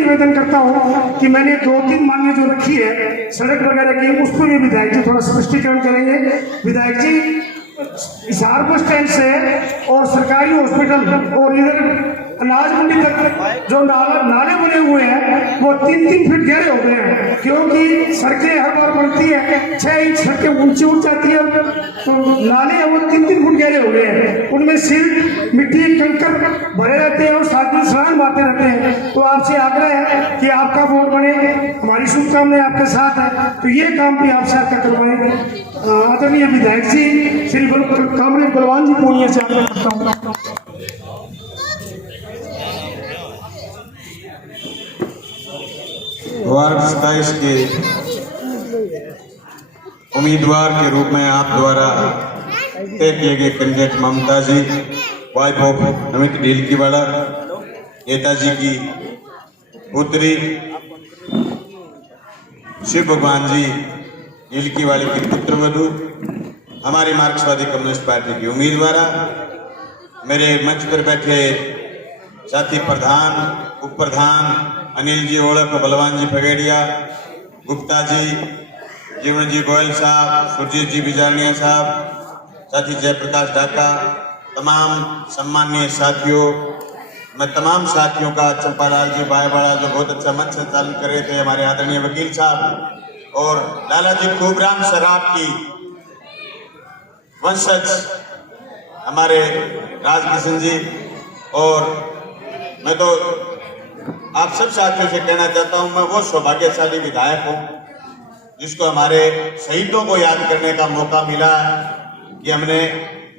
निवेदन करता हूँ कि मैंने 2-3 मांगे जो रखी है सड़क वगैरह की, उस पर भी विधायक जी थोड़ा स्पष्टीकरण करेंगे। विधायक जी, हिसार बस स्टैंड से और सरकारी हॉस्पिटल और इधर अनाज मंडी तक जो नाले बने हुए हैं वो 3-3 फीट गहरे हो गए हैं, क्योंकि सड़कें हर बार बनती है 6 इंच सड़कें ऊंची उठ जाती है, तो नाले हैं वो 3-3 फुट गहरे हो गए हैं, उनमें सिल्ट मिट्टी कंकर भरे रहते हैं और साथ में सड़ान मारते रहते हैं। तो आपसे आग्रह है कि आपका बोर्ड बने, हमारी शुभकामनाएं आपके साथ है, तो ये काम भी आपसे आकर करवाएंगे। आदरणीय विधायक जी श्री कामरेड बलवान जी पूर्णिया से आग्रह करता हूँ। वार्ड 27 के उम्मीदवार के रूप में आप द्वारा तय किए गए candidate Mamta ji, wife of Amit Dhilkiwada, Netaji की पुत्री, शिव भगवान जी ढीलकीवाड़े की पुत्रवधू, हमारी मार्क्सवादी कम्युनिस्ट पार्टी की उम्मीदवार, मेरे मंच पर बैठे साथी प्रधान, उप प्रधान अनिल जी ओढ़क, बलवान जी फगेड़िया, गुप्ता जी, जीवन जी गोयल साहब, सुरजीत जी बिजारनिया साहब, साथी जयप्रकाश ढाका, तमाम सम्माननीय साथियों, मैं तमाम साथियों का, चंपालाल जी बायवाड़ा जो बहुत अच्छा मंच संचालन कर रहे थे, हमारे आदरणीय वकील साहब, और लाला जी खूबराम सराफ की वंशज हमारे राजकिशन जी, और मैं तो आप सब साथियों से कहना चाहता हूं, मैं वो सौभाग्यशाली विधायक हूं जिसको हमारे शहीदों को याद करने का मौका मिला है कि हमने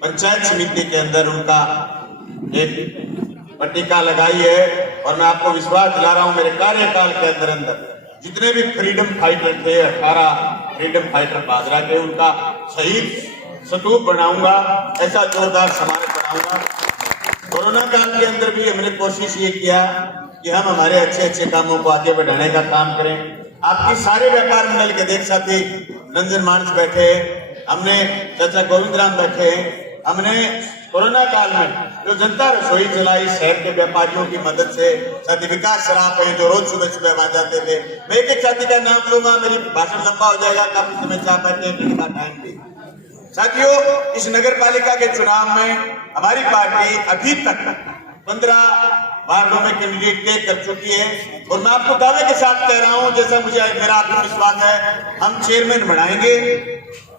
पंचायत समिति के अंदर उनका एक पट्टिका लगाई है। और मैं आपको विश्वास दिला रहा हूं, मेरे कार्यकाल के अंदर जितने भी फ्रीडम फाइटर थे, 18 फ्रीडम फाइटर बाजरा के, उनका शहीद स्तूप बनाऊंगा, ऐसा जोरदार स्मारक बनाऊंगा। कोरोना काल के अंदर भी हमने कोशिश ये किया कि हम हमारे अच्छे अच्छे कामों को आगे बढ़ाने का काम करें। आपकी सारे व्यापार मंडल के देख साथी रंजन मानस बैठे, हमने चाचा गोविंद राम बैठे, हमने कोरोना काल में जो जनता रसोई चलाई शहर के व्यापारियों की मदद से, साथी विकास शराफ है जो रोज सुबह सुबह वहां जाते थे। मैं एक एक साथी का नाम लूंगा, मेरी भाषण लंबा हो जाएगा, काफी समय चाह बैठे का टाइम भी। साथियों, इस नगर पालिका के चुनाव में हमारी पार्टी अभी तक 15 वार्डों में कैंडिडेट तय कर चुकी है, और मैं आपको दावे के साथ कह रहा हूं, जैसा मुझे मेरा आत्मविश्वास है, हम चेयरमैन बनाएंगे,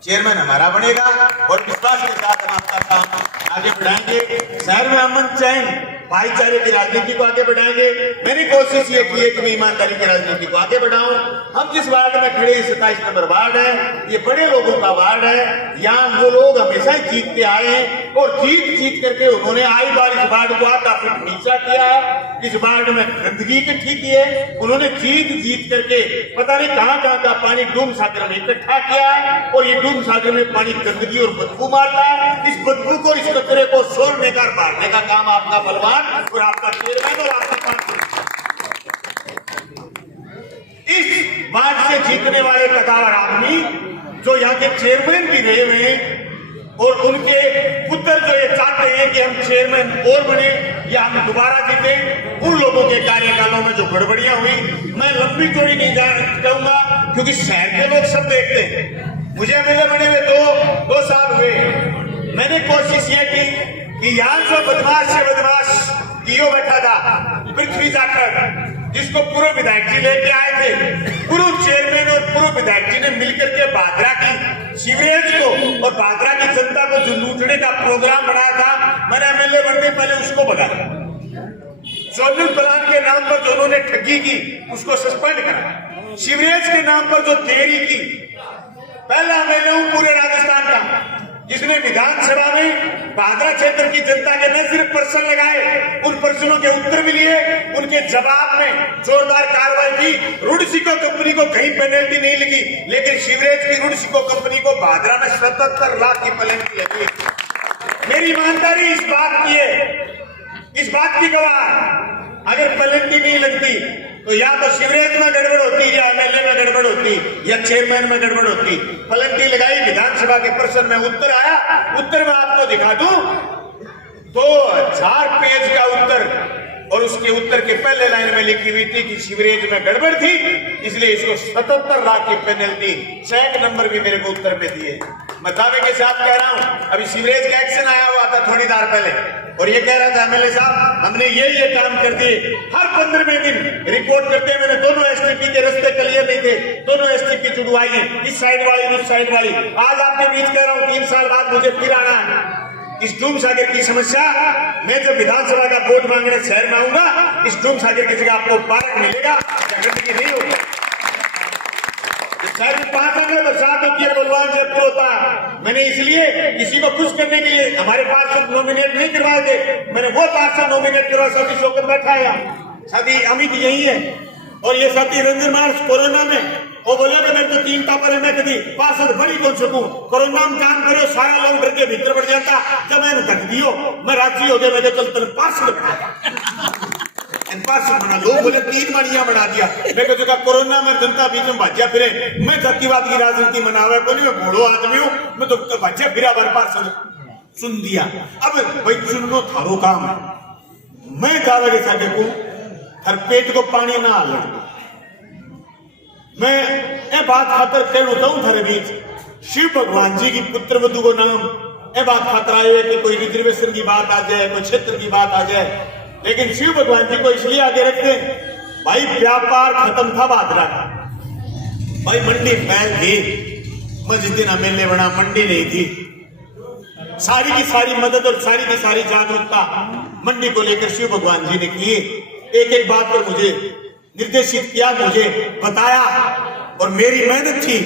चेयरमैन हमारा बनेगा, और विश्वास के साथ हम आपका काम आगे बढ़ाएंगे। शहर में अमन चैन भाईचारे की राजनीति को आगे बढ़ाएंगे। मैंने कोशिश ये की है कि मैं ईमानदारी की राजनीति को आगे बढ़ाऊं। हम जिस वार्ड में खड़े 27 नंबर वार्ड है, ये बड़े लोगों का वार्ड है, यहाँ वो लोग हमेशा ही जीतते आए हैं, और जीत करके उन्होंने आई बार इस वार्ड को आधा फीट नीचा किया है, इस वार्ड में गंदगी इकट्ठी की है, उन्होंने जीत करके पता नहीं कहां का पानी डूम सागर में इकट्ठा किया है, और ये डूम सागर में पानी गंदगी और बदबू मारता है। इस बदबू को, इस कचरे को छोड़ने का, बांटने का काम आपका बलवान और आपका चेयरमैन और आपका पार्टी। इस वार्ड से जीतने वाले कदावर आदमी जो यहाँ के चेयरमैन भी रहे हुए हैं, और उनके पुत्र जो ये चाहते हैं कि हम चेयरमैन और बने या हम दोबारा जीते, उन लोगों के कार्यकालों में जो गड़बड़ियां हुई, मैं लंबी चौड़ी नहीं कहूंगा, क्योंकि शहर के लोग सब देखते हैं। मुझे मेले बने हुए दो साल हुए, मैंने कोशिश ये की कि यहाँ जो बदमाश से बदमाश ईओ बैठा था पृथ्वी जाकर, जिसको पूर्व विधायक जी लेके आए थे, पूर्व चेयरमैन और पूर्व विधायक जी ने मिलकर के बादरा की सीवरेज को और बादरा की जनता को जो लूटने का प्रोग्राम बनाया था, मैंने एमएलए बनने पहले उसको भगाया। जोनल प्लान के नाम पर जो उन्होंने ठगी की उसको सस्पेंड करा। सीवरेज के नाम पर जो देरी की, पहला एमएलए हूं पूरे राजस्थान का जिसने विधानसभा में बादरा क्षेत्र की जनता के न सिर्फ प्रश्न लगाए, उन प्रश्नों के उत्तर भी लिए, उनके जवाब में जोरदार कार्रवाई की। रुडसिको कंपनी को कहीं पेनल्टी नहीं लगी, लेकिन सीवरेज की रुडसिको कंपनी को बादरा में 77 लाख की पेनल्टी लगी। मेरी ईमानदारी इस बात की है, इस बात की गवाह, अगर पेनल्टी नहीं लगती तो या तो सीवरेज में गड़बड़ होती, या एमएलए में गड़बड़ होती, या चेयरमैन में गड़बड़ होती। पेनल्टी लगाई, विधानसभा के प्रश्न में उत्तर आया, उत्तर में आपको दिखा दूं 2000 पेज का उत्तर, और उसके उत्तर के पहले लाइन में लिखी हुई थी कि सीवरेज में गड़बड़ थी, इसलिए इसको 77 लाख की पेनल्टी, चेक नंबर भी मेरे को उत्तर में दिए। मैं दावे के साथ कह रहा हूं, अभी सीवरेज का एक्शन आया हुआ था थोड़ी देर पहले, और ये कह रहा था एमएलए साहब हमने ये काम कर दिए। हर 15वें दिन रिपोर्ट करते मैंने दोनों एसटीपी के रास्ते क्लियर नहीं थे, दोनों एसटीपी जुड़वाई, इस साइड वाली उस साइड वाली। आज आपके बीच कह रहा हूं 3 साल बाद मुझे फिर आना है। इस डूम सागर की समस्या, मैं जब विधानसभा का वोट मांगने शहर में आऊंगा, इस डूम सागर की जगह आपको पार्क मिलेगा, गंदगी नहीं होगी। शहर में 5 अगले बरसात होती है, बलवान जब होता है। मैंने इसलिए किसी को खुश करने के लिए हमारे पार्षद नॉमिनेट नहीं करवाए थे, मैंने वो पार्षद नॉमिनेट करवा, साथी शौकत बैठा है, साथी अमित यही है, और ये साथी रंजन मार्च कोरोना में वो बोले कि मैं तो 3 टापर है, मैं कभी पार्षद बड़ी कौन सकूं, कोरोना में काम करो, सारा लोग डर के भीतर बढ़ जाता। जब मैंने धक दियो, मैं राजी हो गया, मैं चलते पार्षद बना, लोग बोले 3 मणिया बना दिया। मैं कहता कोरोना में जनता बीच में भाज्या फिरे, मैं जातिवाद की राजनीति मनावे को नहीं, मैं बूढ़ो आदमी हूँ, मैं तो भाज्या फिरा बार पार्षद सुन दिया। अब भाई सुन लो, थारो काम है, मैं दावे के साथ को हर पेट को पानी ना आ लड़, मैं ए बात खातर कहता हूं थारे बीच, शिव भगवान जी की पुत्र वधु को नाम ए बात खातर आए कि कोई रिजर्वेशन की बात आ जाए, कोई क्षेत्र की बात आ जाए, लेकिन शिव भगवान जी को इसलिए आगे रखते भाई व्यापार खत्म था भादरा का, भाई मंडी फैल थी, मैं जिस दिन एमएलए बना मंडी नहीं थी, सारी की सारी मदद और सारी की सारी जागरूकता मंडी को लेकर शिव भगवान जी ने की। एक एक बात पर मुझे निर्देशित किया, मुझे बताया, और मेरी मेहनत थी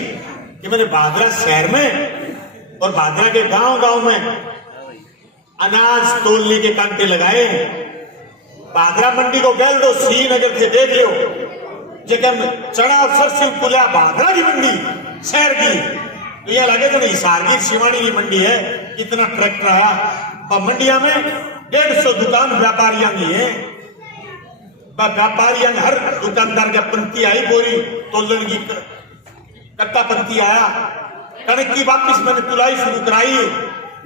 कि मैंने भादरा शहर में और भादरा के गांव-गांव में अनाज तोलने के कांटे लगाए। भादरा मंडी को गल दो, श्रीनगर से देख लो, जगह चढ़ा अफसर से पुलिया भादरा की मंडी शहर की, तो यह लगे तो हिसार की शिवानी की मंडी है, इतना ट्रैक्टर आया। मंडिया में 150 दुकान व्यापारियों की है, व्यापारियों हर दुकानदार का पंक्ति आई, बोरी तोलन की कट्टा पंक्ति आया, कणक की वापिस मैंने तुलाई शुरू कराई।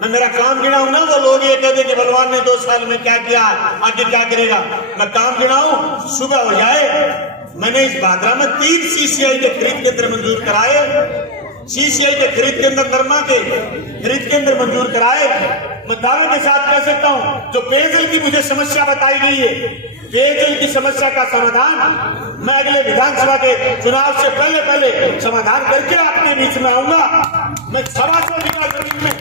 मैं मेरा काम गिना हूं ना, वो लोग ये कहते कि बलवान ने 2 साल में क्या किया, आगे क्या करेगा, मैं काम गिनाऊं सुबह हो जाए। मैंने इस भादरा में 3 सीसीआई के खरीद केंद्र मंजूर कराए, सीसीआई के खरीद केंद्र नरमा के खरीद केंद्र मंजूर कराए। मैं दावे के साथ कह सकता हूं, जो पेयजल की मुझे समस्या बताई गई है, पेयजल की समस्या का समाधान मैं अगले विधानसभा के चुनाव से पहले समाधान करके आपके बीच में आऊंगा। मैं 125 बीघा जमीन में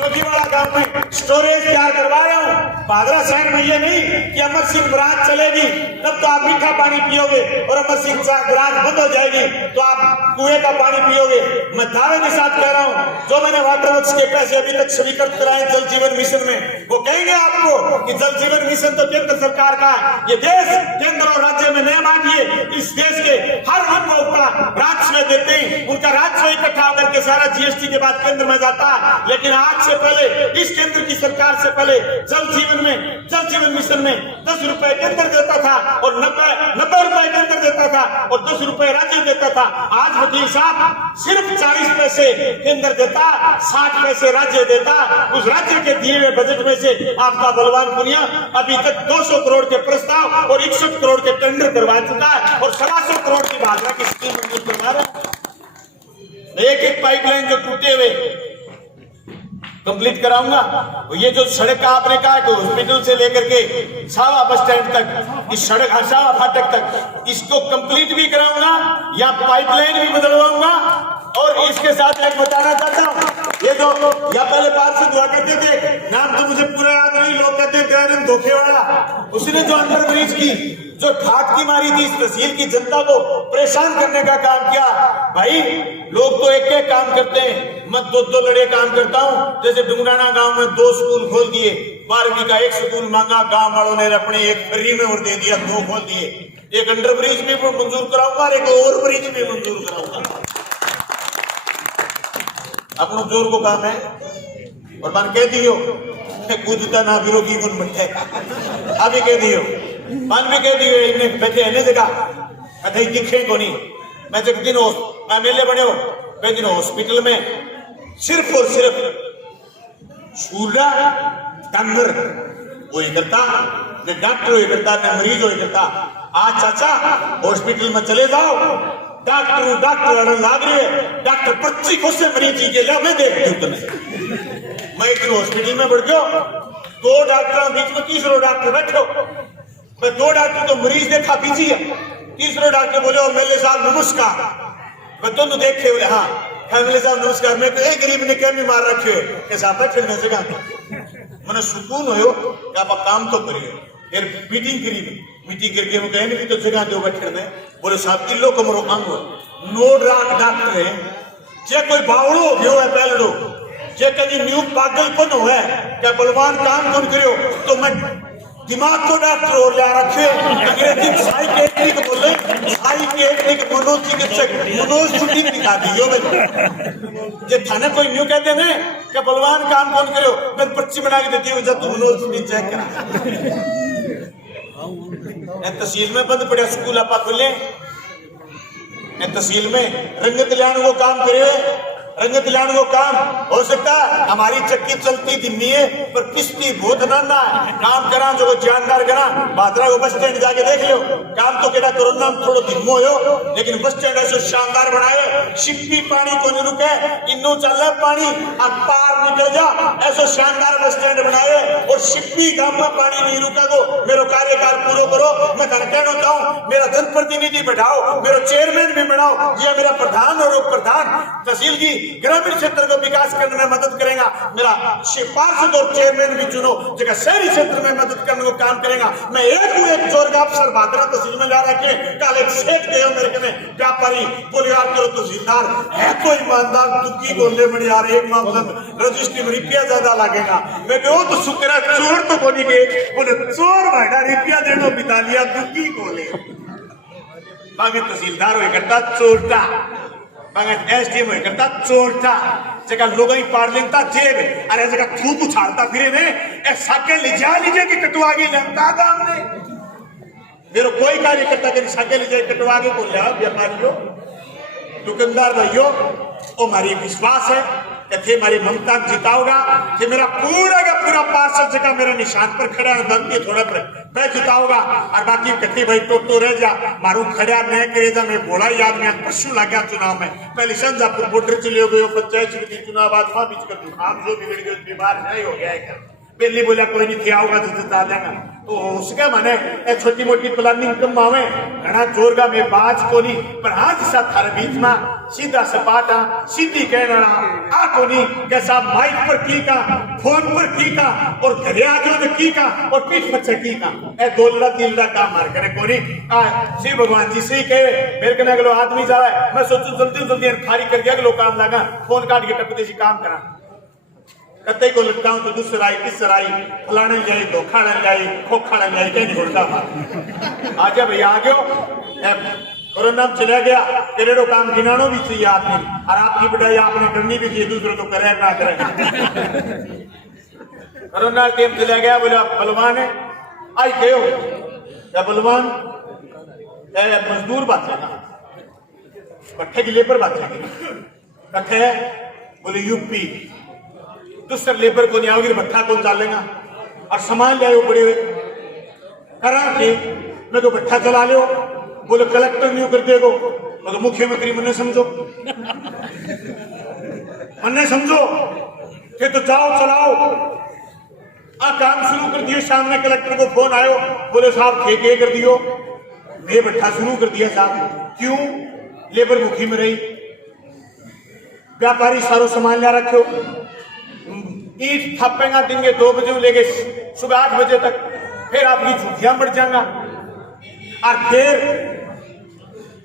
जोजीवाड़ा गांव में स्टोरेज तैयार करवा रहा हूं। भादरा शहर में ये नहीं कि अमर सिंह ब्रांच चलेगी तब तो आप मीठा पानी पियोगे, और अमर सिंह ब्रांच बंद हो जाएगी तो आप कुएं का पानी पियोगे। मैं दावे के साथ कह रहा हूं, जो मैंने वाटर वर्क्स के पैसे अभी तक स्वीकृत कराए जल जीवन मिशन में, वो कहेंगे आपको कि जल जीवन मिशन तो केंद्र सरकार का है। ये देश केंद्र और राज्य में नया मांगिए, इस देश के हर उपभोक्ता राजस्व देते हैं, उनका राजस्व इकट्ठा होकर के सारा जीएसटी के बाद केंद्र में जाता है। लेकिन आज से पहले, इस केंद्र की सरकार से पहले जल जीवन मिशन में 10 रुपए केंद्र देता था और 90 रुपए केंद्र देता था और 10 रुपए राज्य देता था। आज वकील साहब सिर्फ 40 पैसे केंद्र देता, 60 पैसे राज्य देता। उस राज्य के दिए हुए बजट में से आपका बलवानपुरिया अभी तक 200 करोड़ के प्रस्ताव और 61 करोड़ के टेंडर करवा चुका है, और 125 करोड़ की भादरा की स्कीम मंजूर करवा रहा है। एक पाइपलाइन जो टूटे हुए कंप्लीट कराऊंगा। ये जो सड़क का आपने कहा कि हॉस्पिटल से लेकर के सावा बस स्टैंड तक, इस सड़क सावा फाटक तक, इसको कंप्लीट भी कराऊंगा, या पाइपलाइन भी बदलवाऊंगा। और इसके साथ एक बताना चाहता हूँ, ये जो या पहले पार्षद हुआ करते थे, नाम तो मुझे पूरा याद नहीं, लोग कहते हैं दयानंद धोखेवाला, उसने जो अंडर ब्रिज की जो ठाटकी मारी थी, इस तहसील की जनता को परेशान करने का काम किया। भाई लोग तो एक एक काम करते हैं, मैं 2-2 लड़े काम करता हूँ। जैसे डुंगराना गांव में 2 स्कूल खोल दिए, 12वीं का 1 स्कूल मांगा, गांव वालों ने अपने एक फ्री में और दे दिया, 2 खोल दिए। एक अंडर ब्रिज भी मंजूर कराऊंगा और एक ओवर ब्रिज भी मंजूर कराऊंगा। अपनों जोर को काम है, और मन कह दियो कूदता ना बिरो की गुण बैठे, अभी कह दियो, मन भी कह दियो, इन्हें बैठे है जगह कहीं दिखे को नहीं। मैं जब दिन एमएलए बने हो, मैं दिन हॉस्पिटल में सिर्फ और सिर्फ छूला डंगर वही करता, न डॉक्टर हो करता न मरीज हो करता। आज चाचा हॉस्पिटल में चले जाओ, डॉक्टर लड़न लाग रहे है, डॉक्टर पर्ची खुद से मरीज की ले मैं देख दूं तुम्हें। मैं एक हॉस्पिटल में बढ़ गयो, 2 डॉक्टर बीच में तीसरो डॉक्टर बैठो, मैं 2 डॉक्टर तो मरीज देखा पीछे है, तीसरो डॉक्टर बोले मेले साहब नमस्कार, मैं दोनों देखे बोले हाँ मेले साहब नमस्कार। मैं तो एक गरीब ने क्या बीमार रखे है साहब बैठे न जगह मैंने सुकून हो कि आप काम तो करिए। फिर मीटिंग करी, मीटिंग करके वो कहे नहीं तो जगह दो बैठे में बोले साहब किलो कमरो अंग नो डॉक्टर है जे कोई बावड़ो हो गयो है पहलड़ो जे कभी न्यू पागलपन हो है क्या बलवान काम कौन करियो तो मैं दिमाग को डॉक्टर और ले रखे अंग्रेजी साइकेट्रिक बोले साइकेट्रिक मनोचिकित्सक मनोज छुट्टी दिखा दियो मैं जे थाने कोई न्यू कहते ने क्या बलवान काम कौन करियो मैं पर्ची बना के देती हूँ जब तुम मनोज छुट्टी चेक करा। तहसील में बंद पड़ा स्कूल आपा खुले तहसील में रंगत लाने को काम करे, रंगत लाने को काम हो सकता हमारी चक्की चलती धीमी है पर किस्ती बहुत नाना काम करा जो जानदार करा बादरा को बस स्टैंड जाके देख लो काम तो केड़ा कोरोना में थोड़ा धीमो हो लेकिन बस स्टैंड ऐसे शानदार बनाए शिप्पी पानी को नहीं रुके इन्नू चल पानी और पार निकल जा ऐसा शानदार बस स्टैंड बनाए और शिप्पी गांव में पानी नहीं रुका को मेरा कार्यकाल पूरा करो। मैं कहना होता हूँ मेरा जनप्रतिनिधि बैठाओ, मेरा चेयरमैन भी बनाओ, ये मेरा प्रधान और उप प्रधान तहसील की ग्रामीण क्षेत्र को विकास करने में मदद करेगा। मेरा पार्षद और चेयरमैन भी चुनो जगह शहरी क्षेत्र में मदद करने को काम करेगा। मैं एक जोर का अफसर भादरा तहसील में ला रखे कल एक सेठ गए मेरे कने व्यापारी बोले यार करो तहसीलदार है कोई ईमानदार दुखी बोलने में यार एक मामला रजिस्ट्री में रुपया ज्यादा लगेगा। मैं कहो तो शुक्र है चोर तो बोली गए बोले चोर भाड़ा रुपया देनो बिता लिया दुखी बोले बागे तहसीलदार हो करता चोरटा एसडीएम हो करता चोरटा जगह लोग ही पार लेता जेब अरे जगह थूक उछालता फिरे ने ए साइकिल लीजिए कि कटवा के लेता दाम ने मेरे कोई कार्यकर्ता के साइकिल लीजिए कटवा के बोल रहा व्यापारियों दुकानदार भाइयों वो हमारी विश्वास है कि थे हमारी ममता जिताओगा कि मेरा पूरा का पूरा पार्षद जगह मेरे निशान पर खड़ा है बनती थोड़ा पर मैं जिताऊंगा और बाकी कथी भाई तो रह जा मारू खड़ा नहीं करे जा मैं बोला याद में परसों लग गया चुनाव में पहले संजापुर बॉर्डर चले गए पंचायत समिति चुनाव आज वहां बीच कर आम जो बिगड़ गए बीमार नहीं हो गया है पहले बोला कोई नहीं थे आओगा तो जिता देगा तो उसके माने छोटी मोटी प्लानिंग कम आवे घना जोर का में बाज को नहीं पर हाँ जिसा थारे बीच में सीधा सपाटा सीधी कहना आ को नहीं कैसा माइक पर की का फोन पर की का और घरे आ जो की का और पीठ पर की का ए गोलड़ा तिलड़ा काम मार करे कोनी श्री भगवान जी से कहे मेरे कने अगलो आदमी जा रहा है मैं सोचू जल्दी जल्दी खाली कर दिया अगलो काम लगा फोन काट के टपते जी काम करा कते को लटकाऊं तो दूसराई तीसराई फलाने जाए धोखा न जाए खोखा न जाए कहीं घुड़ता आज भैया आ गयो कोरोना चला गया तेरे काम गिनानो भी चाहिए आदमी और आपकी बढ़ाई आपने करनी भी चाहिए दूसरों को करे ना करे। कोरोना टीम चला गया बोला बलवान है आई गयो क्या बलवान मजदूर बात है ना पट्टे की लेबर बात है कट्ठे बोले यूपी दूसरे लेबर को नहीं आओगे भट्ठा कौन डालेगा और सामान ले आयो बड़े हुए करा के मैं तो भट्ठा चला लो बोले कलेक्टर नहीं कर देगो मैं तो मुख्यमंत्री मन्ने समझो फिर तो जाओ चलाओ काम शुरू कर दिए। सामने कलेक्टर को फोन आयो बोले साहब ठेके कर दियो मैं भट्ठा शुरू कर दिया साहब क्यों लेबर मुखी में रही व्यापारी सारो सामान ला रखो ईट थपेगा दिन के 2 बजे लेके सुबह 8 बजे तक फिर आपकी झुग्गियां बढ़ जाएगा और फिर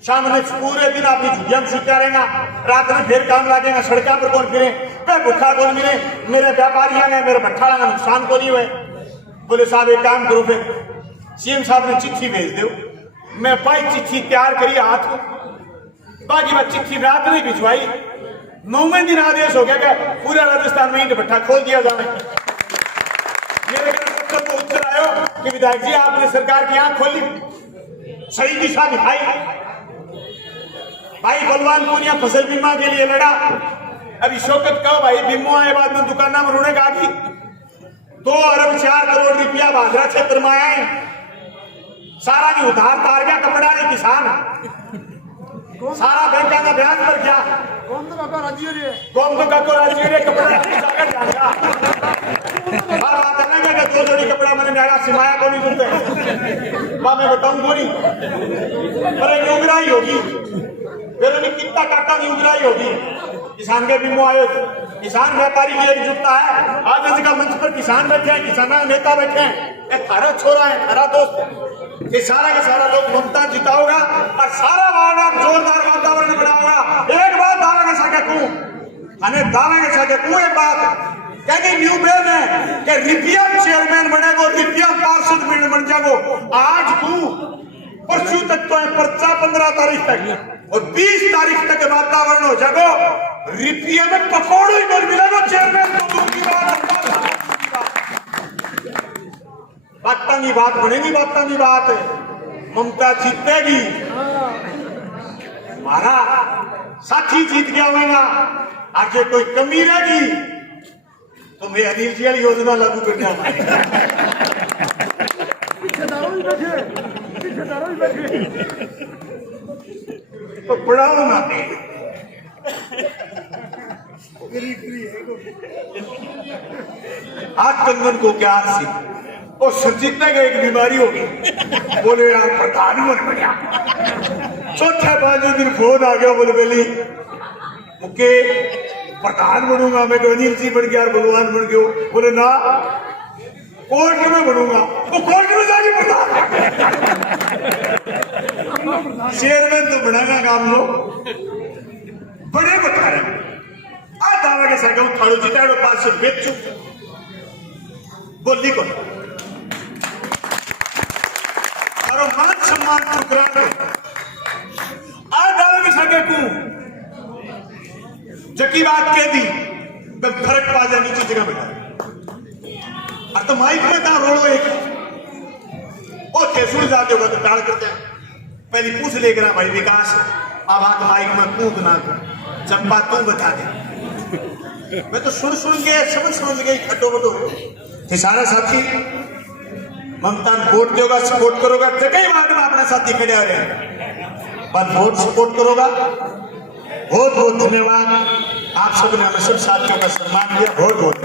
शाम में पूरे दिन आपकी झुग्गियां सीखता रहेगा रात में फिर काम लगेगा सड़कों पर कौन फिरे मैं भूखा कौन मिले मेरे व्यापारी लगे मेरे भट्ठा लगा नुकसान को नहीं हुए। बोले साहब एक काम करो फिर सीएम साहब ने चिट्ठी भेज दो मैं पाई चिट्ठी तैयार करी हाथ को बाकी मैं चिट्ठी रात नहीं भिजवाई 9वें दिन आदेश हो गया कि पूरा राजस्थान में ईंट भट्ठा खोल दिया जाए। मेरे को उत्तर आयो कि विधायक जी आपने सरकार की आंख खोली सही दिशा दिखाई भाई बलवान पूनिया फसल बीमा के लिए लड़ा अभी शौकत कहो भाई बीमो आए बाद में दुकान में रोने का 2 अरब 4 करोड़ रुपया भादरा क्षेत्र में आया है। सारा की उधार तार गया कपड़ा ने किसान, सारा बैंकों का ब्याज पर गया। कौन तो काको राज्य रे कपड़ा सागर जाएगा। बात है ना कि 2 जोड़ी कपड़ा मैंने नया सिमाया को नहीं सुनते बा मैं बताऊं को नहीं, पर एक उगराई होगी फिर उन्हें कितना काका की उगराई होगी। किसान के बीमो आए, किसान व्यापारी की एकजुटता है। आज इसका मंच पर किसान बैठे हैं, किसान नेता बैठे हैं, एक थारा छोरा है, थारा दोस्त है। ये सारा का सारा लोग ममता जिताओगा और सारा वार्ड जोरदार वातावरण बनाओगा। एक बात दावा के साथ कहूं, हमें दावा के साथ कहूं एक बात कहीं न्यू बे में कि रिपियम चेयरमैन बनेगो, रिपियम पार्षद बन जागो। आज तू परसों तक तो है पर्चा 15 तारीख तक और 20 तारीख तक वातावरण हो जागो। रिपियम में पकौड़े कर मिलेगो चेयरमैन तो दूर की बात, बातों की बात बनेगी, बातों की बात ममता जीतेगी। हमारा साथी जीत गया होगा, आगे कोई कमी रहेगी तो मैं अनिल जी वाली योजना लागू करने तो पढ़ाओ ना आज कंगन को क्या सी और सुरजीत ने एक बीमारी होगी, बोले यार प्रधान बन गया। चौथा 5 दिन फोन आ गया, बोले बेली मुके प्रधान बनूंगा मैं, तो अनिल जी बन गया, भगवान बन गयो। बोले ना कोर्ट में बनूंगा, वो कोर्ट में जाके प्रधान चेयरमैन तो बनाना काम लो बड़े बता रहे। आज दावा के साथ थाड़ो जिताड़ो पास बेचू बोली को मान सम्मान को आज दावा के साथ तू जकी बात कह दी तो फर्क पा जाए नीचे जगह बैठा और तो माइक में कहा रोड़ो एक और कैसे जाते होगा तो टाल करते हैं। पहले पूछ लेकर भाई विकास अब आग माइक में कूद ना चंपा तू बता दे। मैं तो सुन के समझ गई खटो बटो कि सारा साथी ममता वोट देगा, सपोर्ट करोगा तो कई बात में अपने साथी खड़े आ रहे पर वोट सपोर्ट करोगा। बहुत बहुत धन्यवाद आप सबने हमें सब साथियों का सम्मान किया। बहुत बहुत